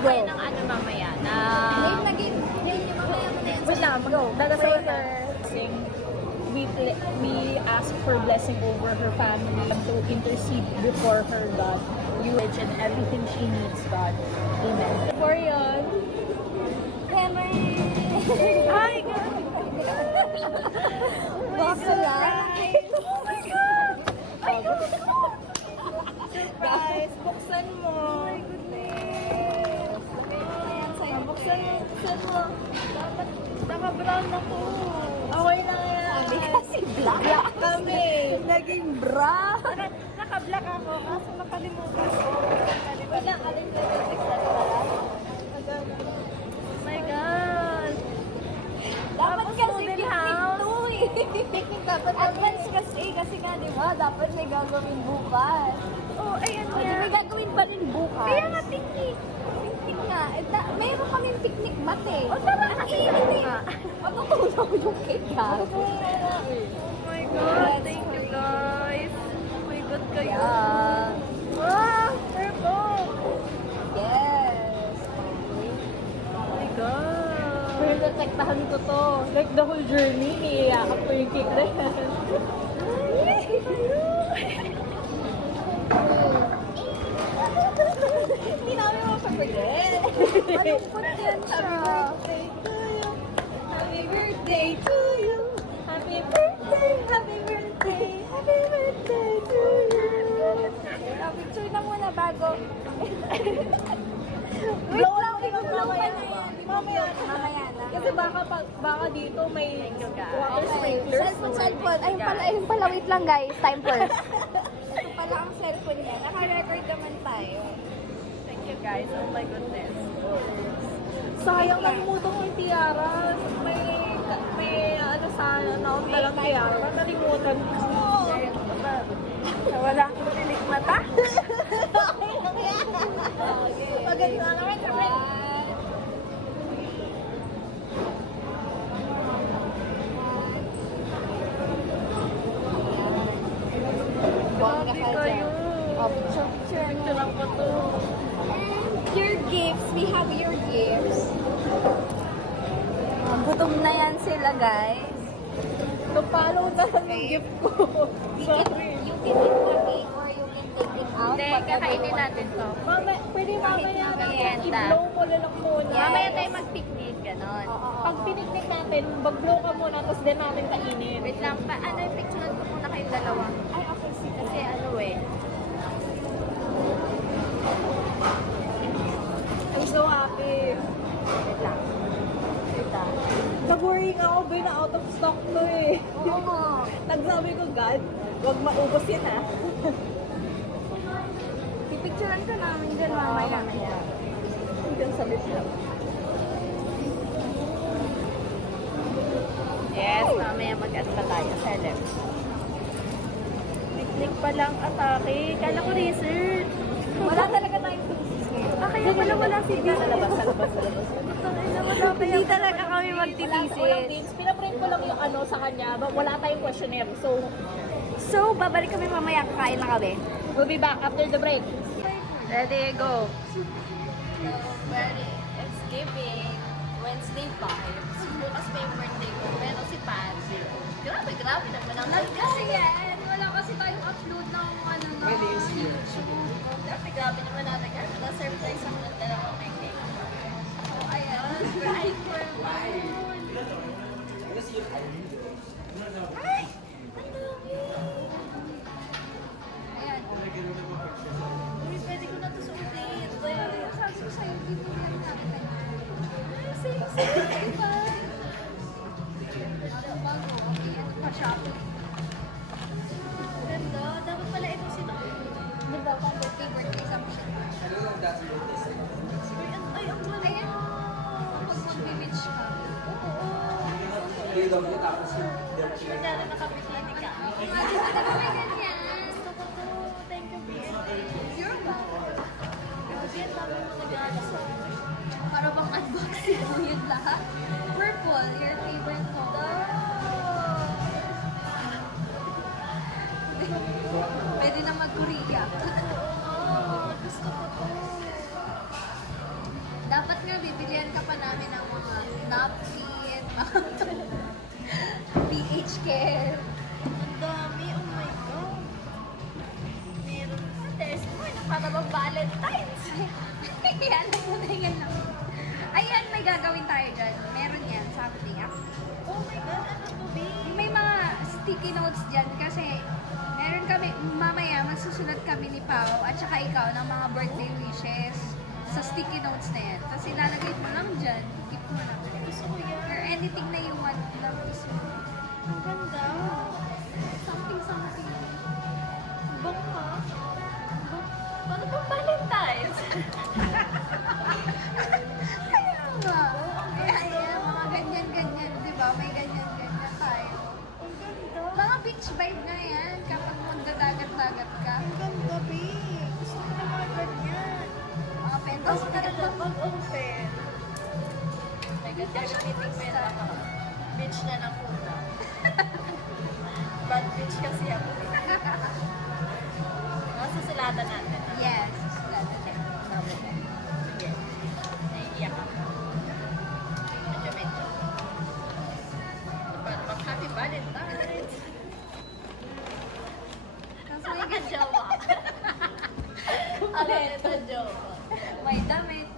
kayo ng ano mamaya na... Naging mamaya mo na yan. Wait lang, dadasal na. We ask for blessing over her family to intercede before her, God. You and everything she needs, God. Amen. For yun. Hi, God! Baka lang. Oh my God! Ay, surprise! Buksan mo! Oh my goodness! Buksan mo. Dapat naka-brown ako. Okay lang yan. Sabi kasi black. Black kami. Naging bra. Naka-black ako. Kaso nakalimutan ko. Wala, alin na yung success Oh my God! Dapat Tapos kasi model picnic house. to eh. Picnic dapat Advance kasi nga di ba, dapat may gagawin bukas. Oh, ay ano O di may gagawin pa rin bukas. Kaya nga picnic. Picnic nga. Mayroon kaming picnic bat eh. O tara, Ang kasi init eh. nga. Matutulog yung cake ha. Oh my God, thank you guys. Oh my God kayo. Yeah. Wow, purple. Yes. Oh my God. Pero natektahan ko to. Like the whole journey, iiyak ko yung cake na yan. Hindi namin mapapagod. Malungkot yan siya. Happy birthday to you. Happy birthday, happy birthday, happy birthday to you. Picture na muna bago. Wait Blow lang, lang, i-blow ka mamaya. na yan. Mamaya na. Mamaya na. Kasi baka dito may water Okay, sprinklers. cellphone. Ayun pala, wait lang guys. Time first. Ito pala ang cellphone niya. Naka-record naman tayo. Thank you guys. Oh my goodness. Sayang nalimutan ko yung tiara. May ano sana, naon na lang tiara. Nalimutan ko. Wala akong tilik mata. Okay lang yan. Okay. Maganda naman sa friend. Bongga Grabe ka kayo. dyan. Oh, picture mo. Picture lang ko to. Your gifts. We have your gifts. Gutom na yan sila, guys. Napalo na lang yung gift ko. Sorry. You can eat the cake or you can take it out. Hindi, kakainin natin to. Pwede mamaya Kahit natin merienda. i-blow mo lang muna. Yes. Mamaya tayo mag-picnic, ganon. Pag piniknik natin, mag-blow ka muna, tapos din natin kainin. Wait lang, ano yung picture ko muna kayong dalawa? Ay, okay, sige. Kasi ano eh. I'm so happy. Wait lang. Wait lang. Nag-worry nga ako, boy, na out of stock to eh. Oo. Nagsabi ko, God, wag maubos yan ha. Pipicturean ka namin dyan mamaya. Hanggang sa lips lang. Yes, mamaya mag-ano pa tayo, Celeb. Picnic pa lang atake. Kala ko research. Wala talaga tayong thesis ngayon. Kaya wala si Dina. Sa labas. Hindi talaga kami Walang magtitisis. dates. Pinaprint ko lang yung ano sa kanya. Wala tayong questionnaire. So, babalik kami mamaya, kakain na kami. We'll be back after the break. Ready, go. Ready? It's giving Wednesday vibes. Bukas pa yung birthday ko. Pero si Pat, grabe naman ang Kasi yan, wala kasi tayong upload ng ano na YouTube. Grabe naman natin. Kaya na-surprise ako ng dalawang may cake. So, ayan. Right for one. Ay! Ang dami! Ayan. Uy, pwede ko na ito suotin. Sabi ko sa'yo, dito lang natin. Ay, same, diba? Bago, okay. Ito pa shopping. Ganda. Dapat pala ito di ba, pang birthday something. Ay, ang ganda. Ayan. Pag mag-beach ka. Sure na rin nakapipili ka. Imagine na kami ganyan. Gusto ko to. Thank you, BNA. You're welcome. Kasi ang dami mo nag-ano sa para bang unboxing mo yun lahat. Purple, your favorite color. Pwede na mag-Korea. Oo, gusto ko to. Bilihan ka pa namin ng mga napkin, mga PH care. Ang dami, oh my God. Meron pa. There's more na para bang Valentine's. Ayan, nagmatayin lang. Ayan, may gagawin tayo dyan. Meron yan, something. Oh my God, ano to be? May mga sticky notes dyan kasi meron kami, mamaya magsusulat kami ni Pao at saka ikaw ng mga birthday wishes sa sticky notes na yan. Tapos ilalagay mo lang dyan, keep mo lang. Gusto ko yan. Or anything na you want na gusto mo. Ang ganda. Something. Bang ha? Paano ba Valentine's? Kaya nga. Kaya mga ganyan-ganyan, di ba? May ganyan-ganyan tayo. Ang ganda. Mga beach vibe na yan kapag magdadagat-dagat ka. Ang ganda, babe. Gusto ko na mga ganyan. Mga pentas. Tapos ka na mag-open. My God, gagamitin ko yan ako. Bitch na ng una. Bad bitch kasi ako. Susulatan natin. Yes. Susulatan. Sige. Naiiyak ako. Medyo. Mag-happy Valentine's. Tapos may gajawa. Ano ito, joke? May damit.